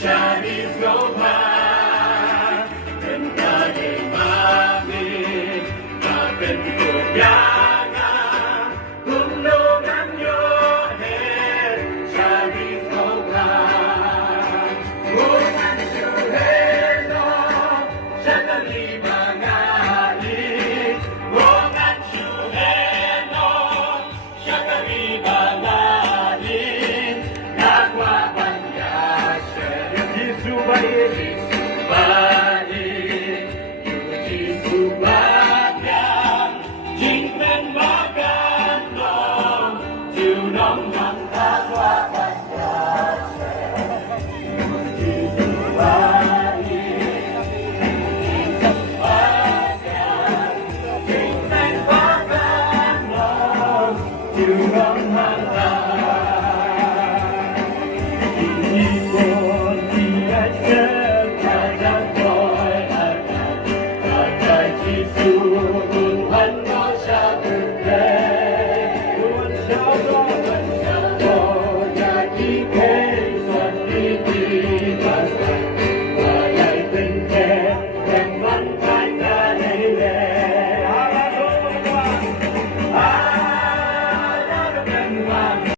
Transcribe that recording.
Chinese Gopal,เป็นกาเดมามีมาเป็นตัวอย่างกุมโลกันโยเฮ Chinese Gopal, bukan suhelo, shakali bangali, bukan suhelo, shakali bangali, nakwa Hãy subscribe cho kênh Ghiền Mì Gõ để không bỏ lỡ